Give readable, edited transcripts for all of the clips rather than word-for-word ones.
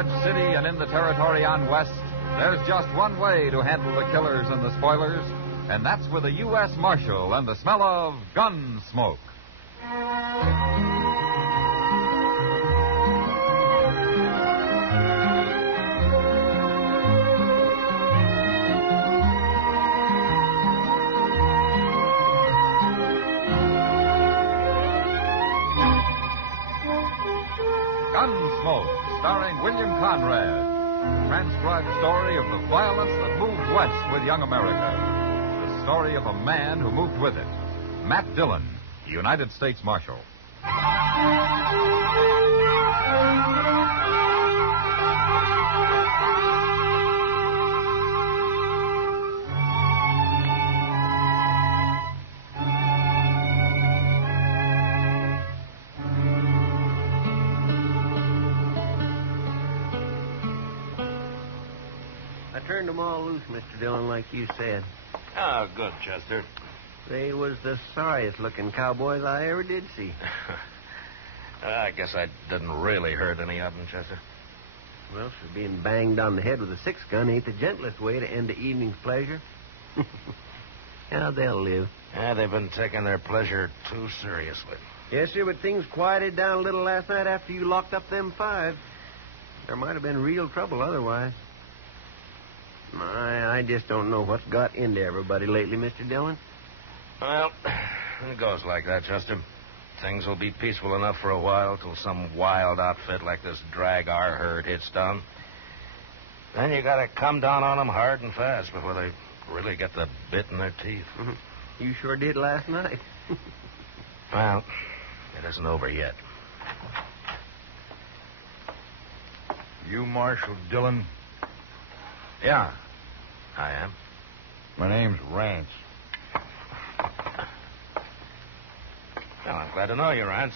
Dodge City and in the territory on West, there's just one way to handle the killers and the spoilers, and that's with a U.S. Marshal and the smell of Gunsmoke. Gunsmoke, starring William Conrad. Transcribed story of the violence that moved west with young America. The story of a man who moved with it. Matt Dillon, United States Marshal. Turned them all loose, Mr. Dillon, like you said. Oh, good, Chester. They was the sorriest-looking cowboys I ever did see. I guess I didn't really hurt any of them, Chester. Well, so being banged on the head with a six-gun ain't the gentlest way to end the evening's pleasure. Yeah, they'll live. Yeah, they've been taking their pleasure too seriously. Yes, sir, but things quieted down a little last night after you locked up them five. There might have been real trouble otherwise. I just don't know what's got into everybody lately, Mr. Dillon. Well, it goes like that, Chester. Things will be peaceful enough for a while till some wild outfit like this drag our herd hits down. Then you gotta come down on them hard and fast before they really get the bit in their teeth. Mm-hmm. You sure did last night. Well, it isn't over yet. You Marshal Dillon? Yeah, I am. My name's Rance. Well, I'm glad to know you, Rance.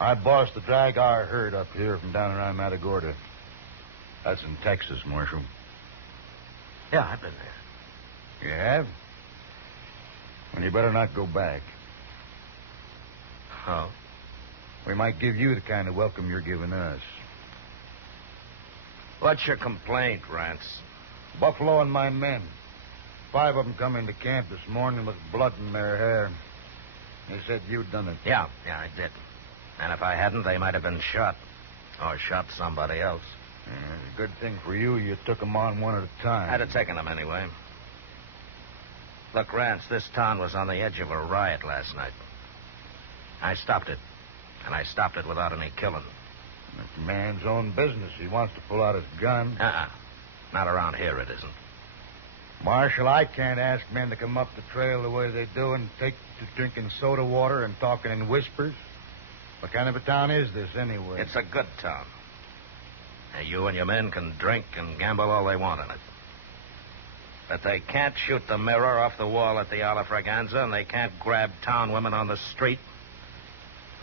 I boss the drag our herd up here from down around Matagorda. That's in Texas, Marshal. Yeah, I've been there. You have? Well, you better not go back. Oh? We might give you the kind of welcome you're giving us. What's your complaint, Rance? Buffalo and my men. 5 of them come into camp this morning with blood in their hair. They said you'd done it. Yeah, I did. And if I hadn't, they might have been shot. Or shot somebody else. Yeah, good thing for you, you took them on one at a time. I'd have taken them anyway. Look, Rance, this town was on the edge of a riot last night. I stopped it. And I stopped it without any killing. It's a man's own business. He wants to pull out his gun. Not around here, it isn't. Marshal, I can't ask men to come up the trail the way they do and take to drinking soda water and talking in whispers. What kind of a town is this, anyway? It's a good town. Now, you and your men can drink and gamble all they want in it. But they can't shoot the mirror off the wall at the Ala Fraganza, and they can't grab town women on the street.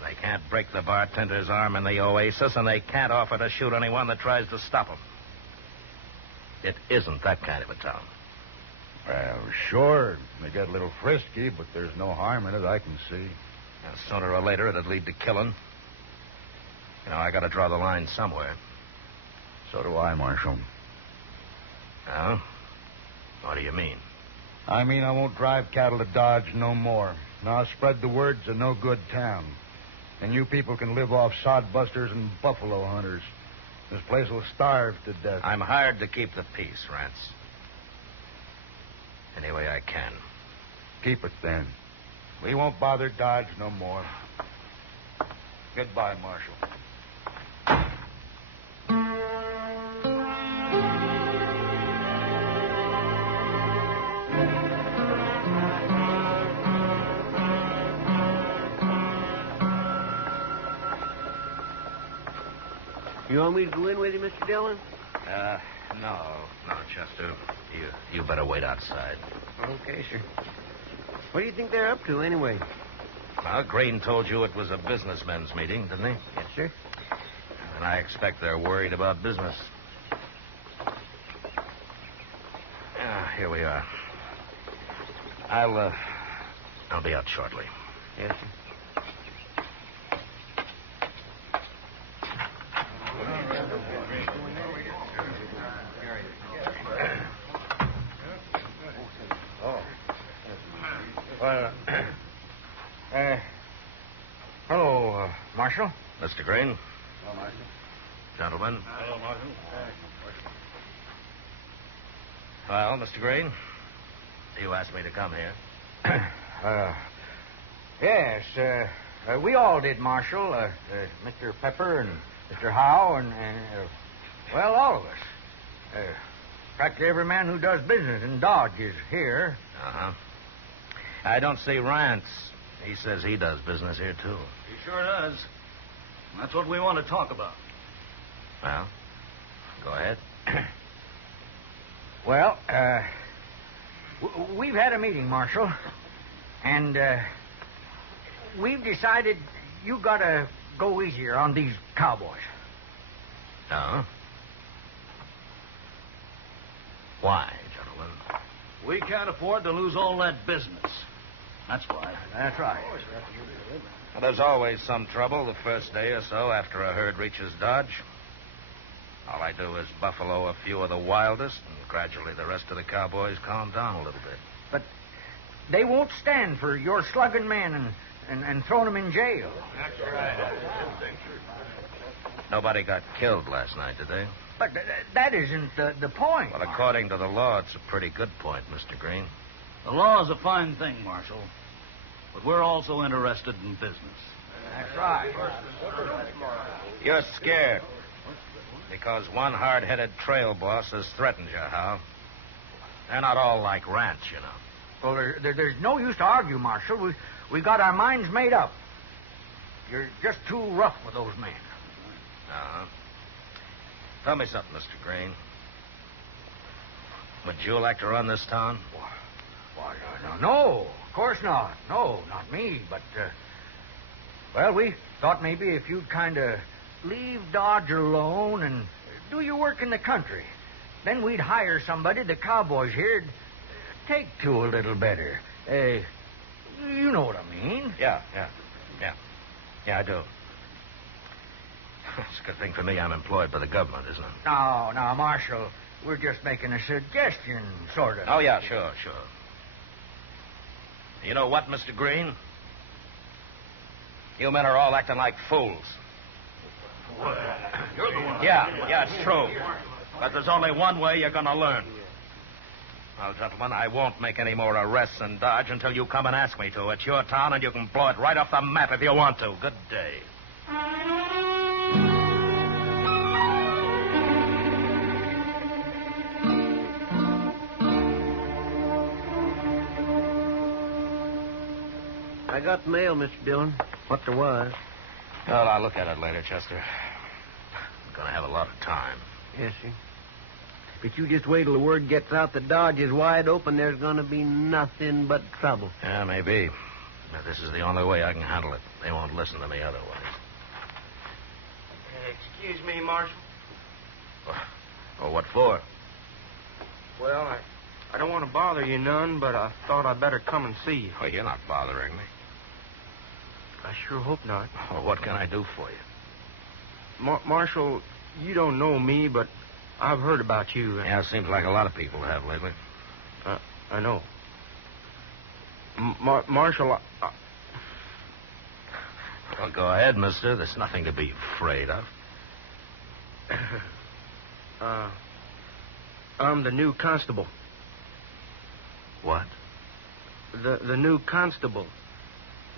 They can't break the bartender's arm in the Oasis, and they can't offer to shoot anyone that tries to stop them. It isn't that kind of a town. Well, sure, they get a little frisky, but there's no harm in it, I can see. Now, sooner or later, it'd lead to killing. You know, I gotta draw the line somewhere. So do I, Marshal. Oh? What do you mean? I mean I won't drive cattle to Dodge no more. Now I'll spread the word it's a no-good town. And you people can live off sodbusters and buffalo hunters. This place will starve to death. I'm hired to keep the peace, Rance. Any way I can. Keep it, then. We won't bother Dodge no more. Goodbye, Marshal. You want me to go in with you, Mr. Dillon? No, Chester. You better wait outside. Okay, sir. What do you think they're up to, anyway? Well, Green told you it was a businessmen's meeting, didn't he? Yes, sir. And I expect they're worried about business. Here we are. I'll be out shortly. Yes, sir. Marshal. Mr. Green. Hello, Marshal. Gentlemen. Hello, Marshal. Well, Mr. Green, you asked me to come here. Yes, we all did, Marshal. Mr. Pepper and Mr. Howe and well, all of us. Practically every man who does business in Dodge is here. Uh-huh. I don't see Rance. He says he does business here, too. He sure does. That's what we want to talk about. Well, go ahead. Well, we've had a meeting, Marshal, and we've decided you got to go easier on these cowboys. Oh? Why, gentlemen? We can't afford to lose all that business. That's why. That's right. Well, there's always some trouble the first day or so after a herd reaches Dodge. All I do is buffalo a few of the wildest, and gradually the rest of the cowboys calm down a little bit. But they won't stand for your slugging men and throwing them in jail. That's right. Nobody got killed last night, did they? But that isn't the point. Well, according to the law, it's a pretty good point, Mr. Green. The law's a fine thing, Marshal. But we're also interested in business. That's right. You're scared. Because one hard-headed trail boss has threatened you, Hal. They're not all like Rance, you know. Well, there's no use to argue, Marshal. We got our minds made up. You're just too rough with those men. Uh-huh. Tell me something, Mr. Green. Would you like to run this town? Why, no, of course not. No, not me, but, well, we thought maybe if you'd kind of leave Dodge alone and do your work in the country, then we'd hire somebody the cowboys here'd take to a little better. You know what I mean. Yeah, I do. It's a good thing for me I'm employed by the government, isn't it? No, Marshal, we're just making a suggestion, sort of. Oh, yeah, sure. You know what, Mr. Green? You men are all acting like fools. You're the one. Yeah, it's true. But there's only one way you're going to learn. Well, gentlemen, I won't make any more arrests in Dodge until you come and ask me to. It's your town, and you can blow it right off the map if you want to. Good day. I got the mail, Mr. Dillon. What there was. Well, I'll look at it later, Chester. I'm going to have a lot of time. Yes, sir. But you just wait till the word gets out that Dodge is wide open. There's going to be nothing but trouble. Yeah, maybe. But this is the only way I can handle it. They won't listen to me otherwise. Excuse me, Marshal. Oh, what for? Well, I don't want to bother you none, but I thought I'd better come and see you. Oh, you're not bothering me. I sure hope not. Oh, what can I do for you? Marshal, you don't know me, but I've heard about you. Yeah, it seems like a lot of people have lately. I know. Marshal, Well, go ahead, mister. There's nothing to be afraid of. I'm the new constable. What? The new constable.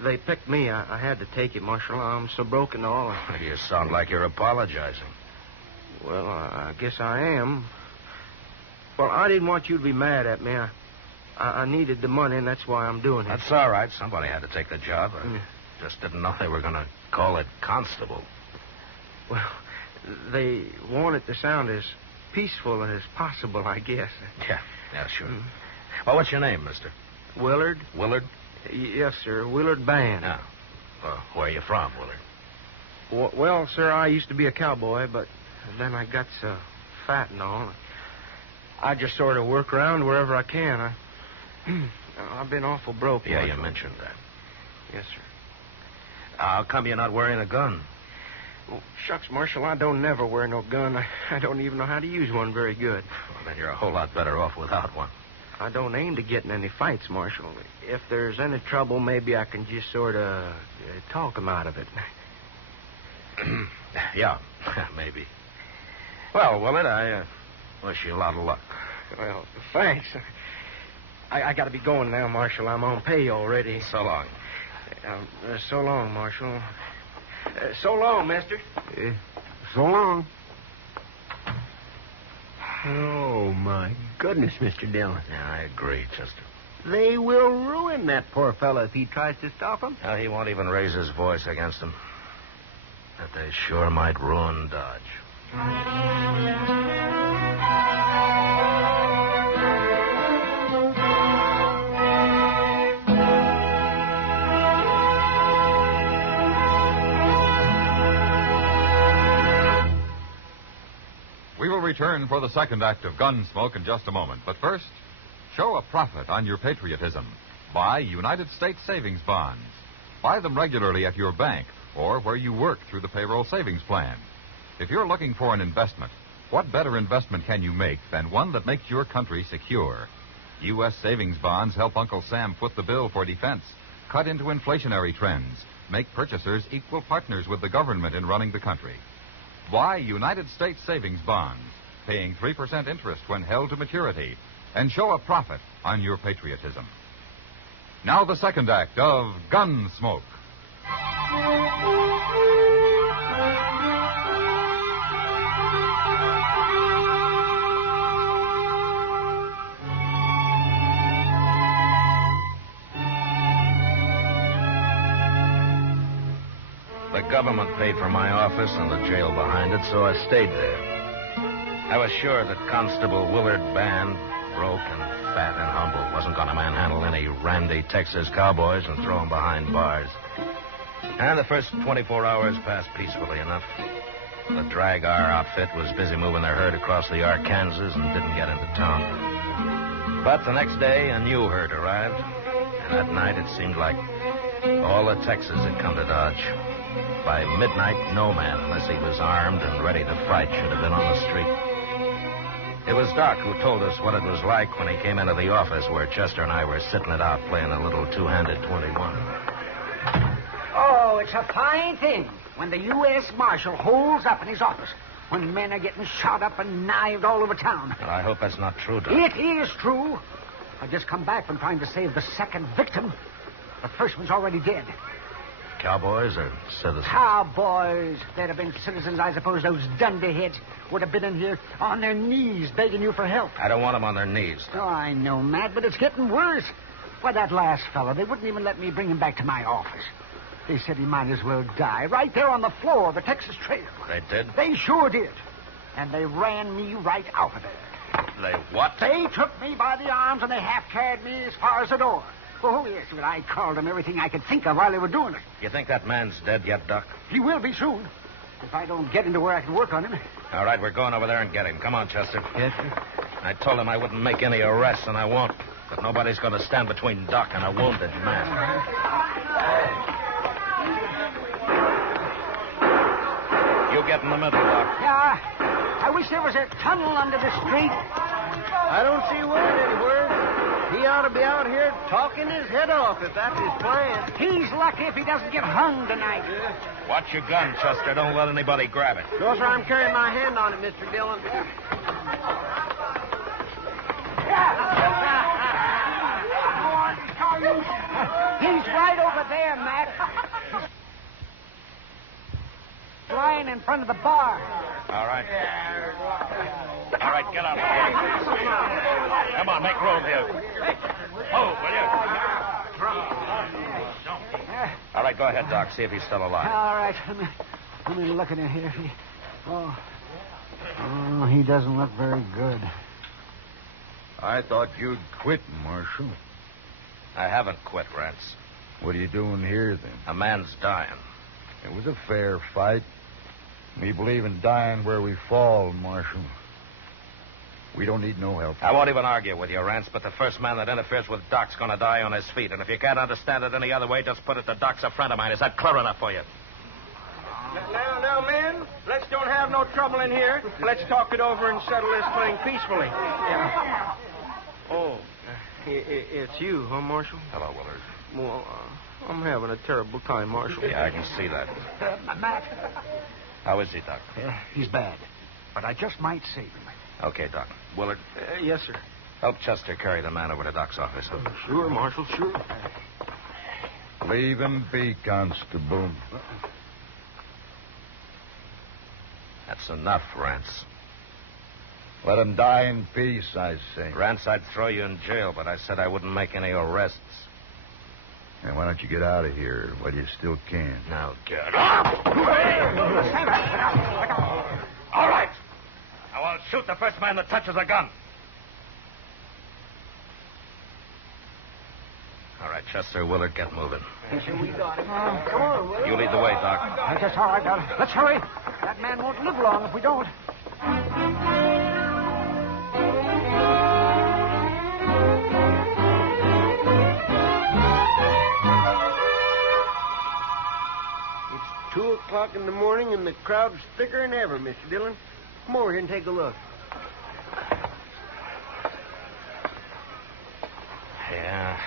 They picked me. I had to take it, Marshal. I'm so broken all. You sound like you're apologizing. Well, I guess I am. Well, I didn't want you to be mad at me. I needed the money, and that's why I'm doing it. That's all right. Somebody had to take the job. I just didn't know they were going to call it constable. Well, they want it to sound as peaceful as possible, I guess. Yeah, sure. Well, what's your name, mister? Willard? Willard? Yes, sir. Willard Band. Yeah. Well, where are you from, Willard? Well, sir, I used to be a cowboy, but then I got so fat and all. I just sort of work around wherever I can. I've been awful broke. Yeah, Marshal. you mentioned that. Yes, sir. How come you're not wearing a gun? Well, shucks, Marshal, I don't never wear no gun. I don't even know how to use one very good. Well, then you're a whole lot better off without one. I don't aim to get in any fights, Marshal. If there's any trouble, maybe I can just sort of talk 'em out of it. Yeah, maybe. Well, Willard, I wish you a lot of luck. Well, thanks. I got to be going now, Marshal. I'm on pay already. So long. So long, Marshal. So long, mister. So long. Oh, my goodness, Mr. Dillon. Yeah, I agree, Chester. They will ruin that poor fellow if he tries to stop him. Now, he won't even raise his voice against him. But they sure might ruin Dodge. We will return for the second act of Gunsmoke in just a moment. But first, show a profit on your patriotism. Buy United States savings bonds. Buy them regularly at your bank or where you work through the payroll savings plan. If you're looking for an investment, what better investment can you make than one that makes your country secure? U.S. savings bonds help Uncle Sam foot the bill for defense, cut into inflationary trends, make purchasers equal partners with the government in running the country. Buy United States savings bonds, paying 3% interest when held to maturity, and show a profit on your patriotism. Now the second act of Gunsmoke. The government paid for my office and the jail behind it, so I stayed there. I was sure that Constable Willard Band, broke and fat and humble, wasn't going to manhandle any randy Texas cowboys and throw them behind bars. And the first 24 hours passed peacefully enough. The Drag R outfit was busy moving their herd across the Arkansas and didn't get into town. But the next day, a new herd arrived. And that night, it seemed like all the Texas had come to Dodge. By midnight, no man, unless he was armed and ready to fight, should have been on the street. It was Doc who told us what it was like when he came into the office where Chester and I were sitting it out playing a little two-handed 21. Oh, it's a fine thing when the U.S. Marshal holds up in his office when men are getting shot up and knifed all over town. Well, I hope that's not true, Doc. It is true. I just come back from trying to save the second victim. The first one's already dead. Cowboys or citizens? Cowboys. They'd have been citizens, I suppose. Those dunderheads would have been in here on their knees begging you for help. I don't want them on their knees. Oh, I know, Matt, but it's getting worse. Why, that last fellow, they wouldn't even let me bring him back to my office. They said he might as well die right there on the floor of the Texas Trail. They did? They sure did. And they ran me right out of there. They what? They took me by the arms and they half-carried me as far as the door. Oh, yes, but I called them everything I could think of while they were doing it. You think that man's dead yet, Doc? He will be soon, if I don't get into where I can work on him. All right, we're going over there and get him. Come on, Chester. Yes, sir. I told him I wouldn't make any arrests, and I won't. But nobody's going to stand between Doc and a wounded man. You get in the middle, Doc. Yeah, I wish there was a tunnel under the street. I don't see Willard anywhere. He ought to be out here talking his head off if that's his plan. He's lucky if he doesn't get hung tonight. Watch your gun, Chester. Don't let anybody grab it. No, sir, I'm carrying my hand on it, Mr. Dillon. He's right over there, Matt. He's lying in front of the bar. All right. All right, get out of here. Come on, make room here. Oh, will you? All right, go ahead, Doc. See if he's still alive. All right. Let me look at him here. Oh, he doesn't look very good. I thought you'd quit, Marshal. I haven't quit, Rance. What are you doing here, then? A man's dying. It was a fair fight. We believe in dying where we fall, Marshal. We don't need no help. I won't even argue with you, Rance, but the first man that interferes with Doc's going to die on his feet. And if you can't understand it any other way, just put it to Doc's a friend of mine. Is that clear enough for you? Now, men, let's don't have no trouble in here. Let's talk it over and settle this thing peacefully. Yeah. Oh, it's you, huh, Marshal? Hello, Willard. Well, I'm having a terrible time, Marshal. Yeah, I can see that. Matt. How is he, Doc? He's bad, but I just might save him. Okay, Doc. Willard, Yes, sir. help Chester carry the man over to Doc's office. Huh? Sure, Marshal, sure. Leave him be, Constable. That's enough, Rance. Let him die in peace, I say. Rance, I'd throw you in jail, but I said I wouldn't make any arrests. And why don't you get out of here while you still can? Now get up! All right. Now I'll shoot the first man that touches a gun. All right, Chester, Willard, get moving. Come on, Will. You lead the way, Doc. That's all right, Doc. Let's hurry. That man won't live long if we don't. It's 2 o'clock in the morning, and the crowd's thicker than ever, Mr. Dillon. Come over here and take a look. Yeah.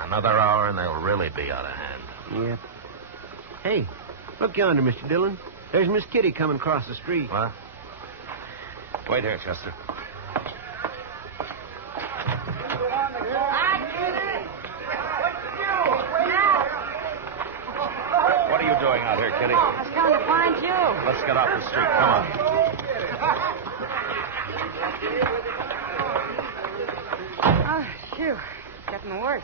Another hour and they'll really be out of hand. Yeah. Hey, look yonder, Mr. Dillon. There's Miss Kitty coming across the street. What? Wait here, Chester. What are you doing out here, Kitty? I was coming to find you. Let's get off the street. Come on. Oh, phew. Getting worse.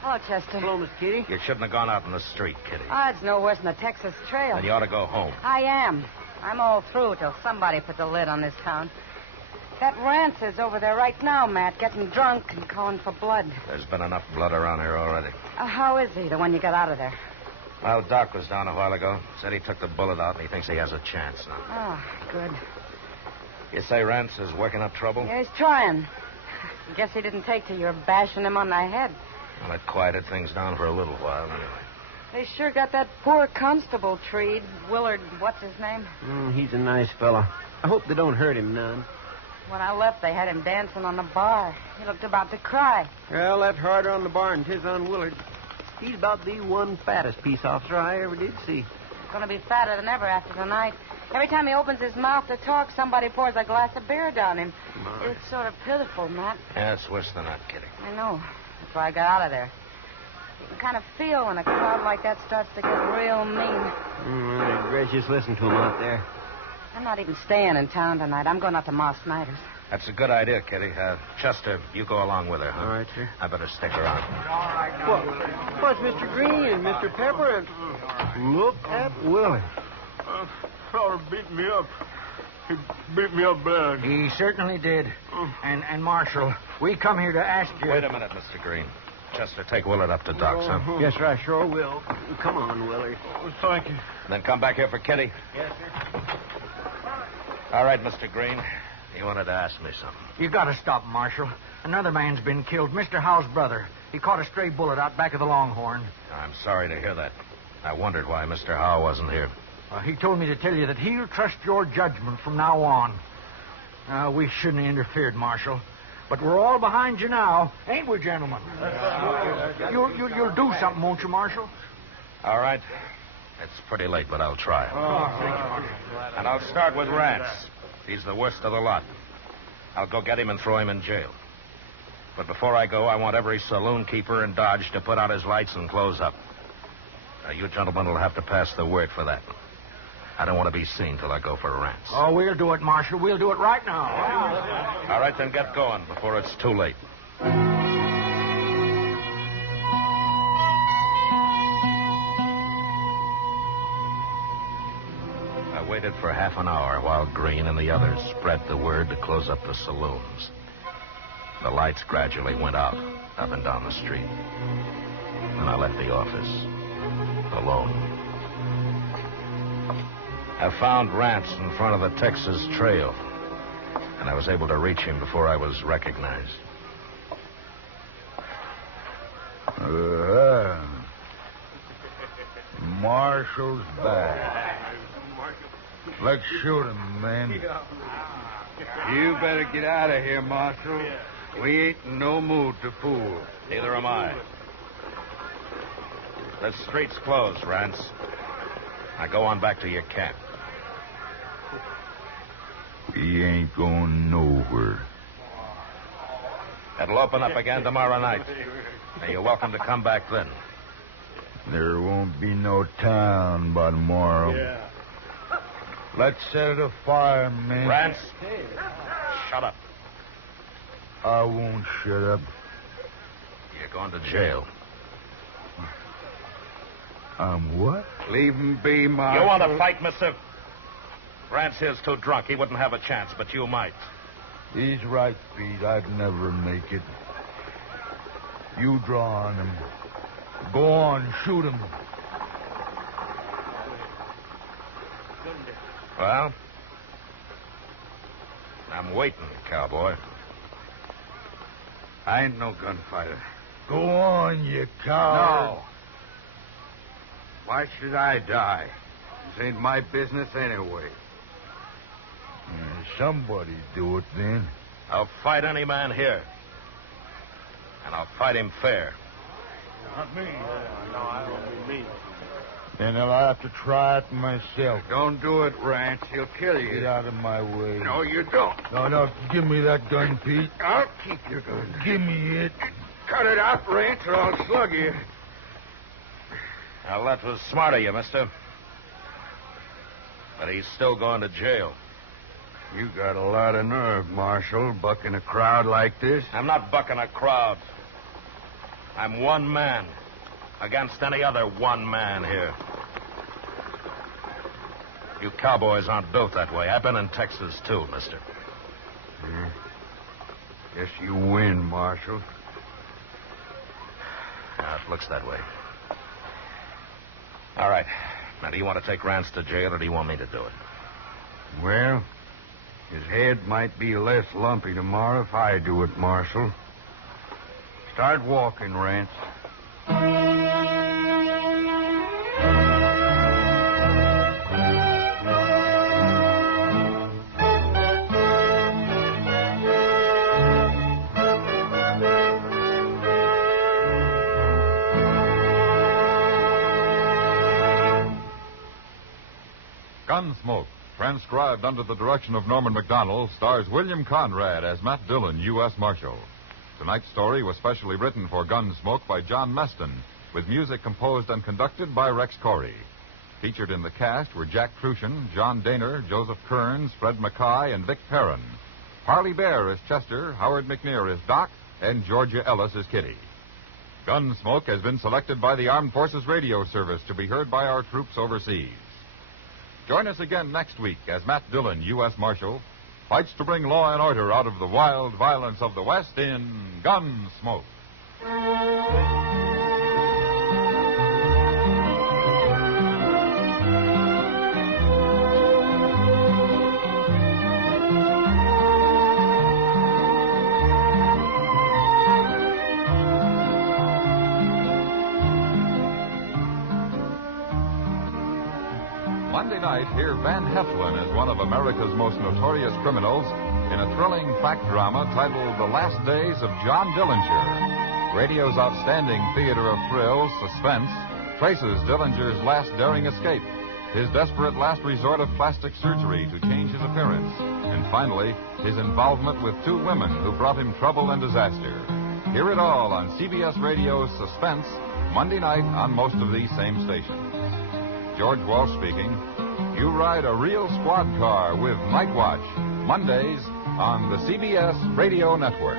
Hello, Chester. Hello, Miss Kitty. You shouldn't have gone out in the street, Kitty. Oh, it's no worse than the Texas Trail. And you ought to go home. I am. I'm all through till somebody puts a lid on this town. That Rance is over there right now, Matt, getting drunk and calling for blood. There's been enough blood around here already. How is he, the one you got out of there? Well, Doc was down a while ago. Said he took the bullet out, and he thinks he has a chance now. Oh, good. You say Rance is working up trouble? Yeah, he's trying. Guess he didn't take to your bashing him on the head. Well, it quieted things down for a little while, anyway. They sure got that poor constable treed. Willard, what's his name? He's a nice fella. I hope they don't hurt him none. When I left, they had him dancing on the bar. He looked about to cry. Well, that's harder on the bar than 'tis on Willard. He's about the one fattest peace officer I ever did see. Going to be fatter than ever after tonight. Every time he opens his mouth to talk, somebody pours a glass of beer down him. My. It's sort of pitiful, Matt. Yeah, it's worse than that, Kitty. I know. That's why I got out of there. You can kind of feel when a crowd like that starts to get real mean. Gracious, listen to him out there. I'm not even staying in town tonight. I'm going out to Ma Snyder's. That's a good idea, Kitty. Chester, you go along with her, huh? All right, sir. I better stick around. What's Mr. Green and Mr. Pepper and... Look at Willie. Fella beat me up. He beat me up bad. He certainly did. And Marshal, we come here to ask you... Wait a minute, Mr. Green. Chester, take Willard up to Doc's, huh? Yes, sir, I sure will. Come on, Willie. Thank you. Then come back here for Kitty. Yes, sir. All right, Mr. Green. You wanted to ask me something. You got to stop, Marshal. Another man's been killed. Mr. Howe's brother. He caught a stray bullet out back of the Longhorn. I'm sorry to hear that. I wondered why Mr. Howe wasn't here. He told me to tell you that he'll trust your judgment from now on. We shouldn't have interfered, Marshal. But we're all behind you now, ain't we, gentlemen? You'll do something, won't you, Marshal? All right. It's pretty late, but I'll try. Thank you, Marshal. And I'll start with Rance. He's the worst of the lot. I'll go get him and throw him in jail. But before I go, I want every saloon keeper in Dodge to put out his lights and close up. Now, you gentlemen will have to pass the word for that. I don't want to be seen till I go for Rance. Oh, we'll do it, Marshal. We'll do it right now. All right, then get going before it's too late. I waited for half an hour while Green and the others spread the word to close up the saloons. The lights gradually went out, up and down the street. And I left the office, alone. I found Rance in front of the Texas Trail, and I was able to reach him before I was recognized. Marshal's back. Let's shoot him, man. You better get out of here, Marshal. We ain't in no mood to fool. Neither am I. The street's closed, Rance. Now go on back to your camp. We ain't going nowhere. It'll open up again tomorrow night. And you're welcome to come back then. There won't be no town by tomorrow. Yeah. Let's set it afire, man. Rance, shut up. I won't shut up. You're going to jail. I'm what? Leave him be, Marshal. You want to fight, mister? Rance here's too drunk. He wouldn't have a chance, but you might. He's right, Pete. I'd never make it. You draw on him. Go on, shoot him. Well, I'm waiting, cowboy. I ain't no gunfighter. Go on, you coward. No. Why should I die? This ain't my business anyway. Somebody do it then. I'll fight any man here. And I'll fight him fair. Not me. No, I don't mean me. Then I'll have to try it myself. Don't do it, Rance. He'll kill you. Get out of my way. No, you don't. No, give me that gun, Pete. I'll keep your gun. Give me it. Cut it out, Rance, or I'll slug you. Now, that was smart of you, mister. But he's still going to jail. You got a lot of nerve, Marshal, bucking a crowd like this. I'm not bucking a crowd. I'm one man against any other one man here. You cowboys aren't built that way. I've been in Texas, too, mister. Guess you win, Marshal. Yeah, it looks that way. All right. Now, do you want to take Rance to jail, or do you want me to do it? Well, his head might be less lumpy tomorrow if I do it, Marshal. Start walking, Rance. Gunsmoke, transcribed under the direction of Norman Macdonnell, stars William Conrad as Matt Dillon, U.S. Marshal. Tonight's story was specially written for Gunsmoke by John Meston, with music composed and conducted by Rex Corey. Featured in the cast were Jack Kruschen, John Dehner, Joseph Kearns, Fred Mackay, and Vic Perrin. Parley Baer is Chester, Howard McNear is Doc, and Georgia Ellis is Kitty. Gunsmoke has been selected by the Armed Forces Radio Service to be heard by our troops overseas. Join us again next week as Matt Dillon, U.S. Marshal, fights to bring law and order out of the wild violence of the West in Gunsmoke. Monday night, hear Van Heflin as one of America's most notorious criminals in a thrilling fact drama titled The Last Days of John Dillinger. Radio's outstanding theater of thrills, suspense, traces Dillinger's last daring escape, his desperate last resort of plastic surgery to change his appearance, and finally, his involvement with two women who brought him trouble and disaster. Hear it all on CBS Radio's Suspense, Monday night on most of these same stations. George Walsh speaking. You ride a real squad car with Night Watch, Mondays on the CBS Radio Network.